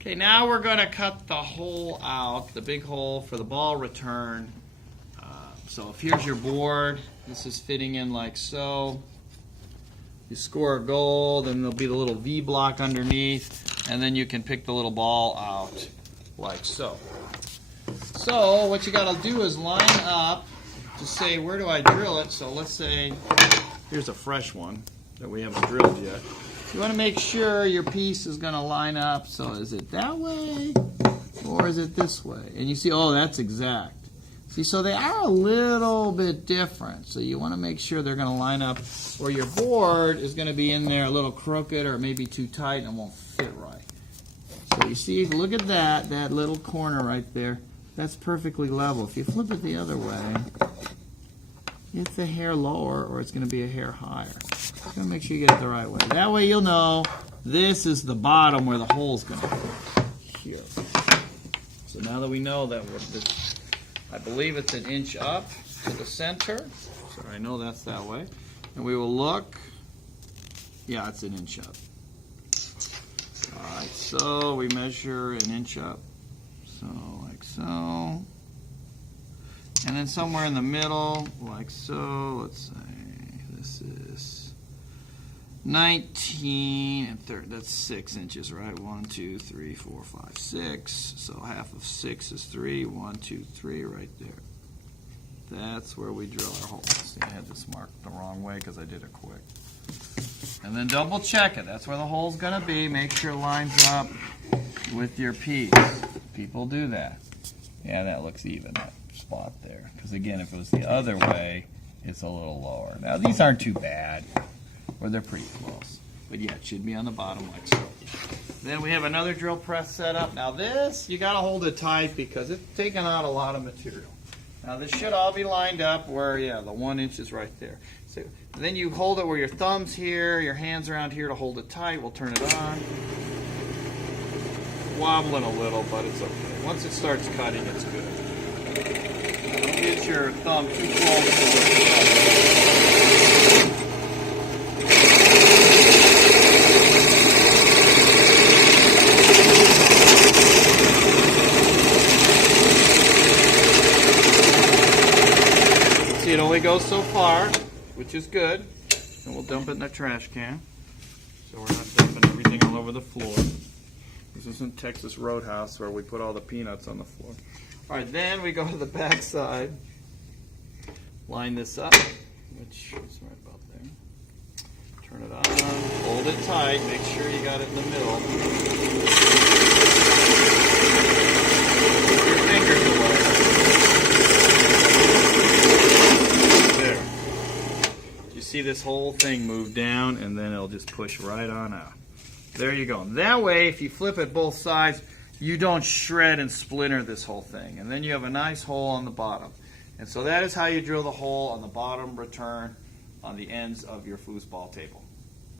Okay, now we're going to cut the hole out, the big hole for the ball return. So if here's your board, this is fitting in like so. You score a goal, then there'll be the little V block underneath, and then you can pick the little ball out like so. So what you got to do is line up to say, where do I drill it? So let's say here's a fresh one that we haven't drilled yet. You want to make sure your piece is going to line up. So is it that way or is it this way? And you see, oh, that's exact. See, so they are a little bit different. So you want to make sure they're going to line up, or your board is going to be in there a little crooked or maybe too tight and won't fit right. So you see, look at that little corner right there. That's perfectly level. If you flip it the other way, it's a hair lower or it's going to be a hair higher. Just going to make sure you get it the right way. That way you'll know this is the bottom where the hole's going to go. Here. So now that we know that I believe it's an inch up to the center. So I know that's that way. And we will look. Yeah, it's an inch up. All right, so we measure an inch up. So like so. And then somewhere in the middle, like so, let's say this is 19 and 30. That's 6 inches, right? 1, 2, 3, 4, 5, 6. So half of 6 is 3. 1, 2, 3, right there. That's where we drill our hole. See, I had this marked the wrong way because I did it quick. And then double check it. That's where the hole's going to be. Make sure it lines up with your piece. People do that. Yeah, that looks even, that spot there. Because again, if it was the other way, it's a little lower. Now, these aren't too bad. Or they're pretty close. But yeah, it should be on the bottom like so. Then we have another drill press set up. Now this, you got to hold it tight because it's taking out a lot of material. Now this should all be lined up where, yeah, the 1 inch is right there. So then you hold it where your thumb's here, your hand's around here to hold it tight. We'll turn it on. Wobbling a little, but it's okay. Once it starts cutting, it's good. Don't get your thumb too close to the it only goes so far, which is good, and we'll dump it in the trash can so we're not dumping everything all over the floor. This isn't Texas Roadhouse where we put all the peanuts on the floor. Alright, then we go to the back side, line this up, which is right about there. Turn it on, hold it tight, make sure you got it in the middle. Keep your fingers away. See this whole thing move down, and then it'll just push right on out. There you go. That way, if you flip it both sides, you don't shred and splinter this whole thing. And then you have a nice hole on the bottom. And so that is how you drill the hole on the bottom return on the ends of your foosball table.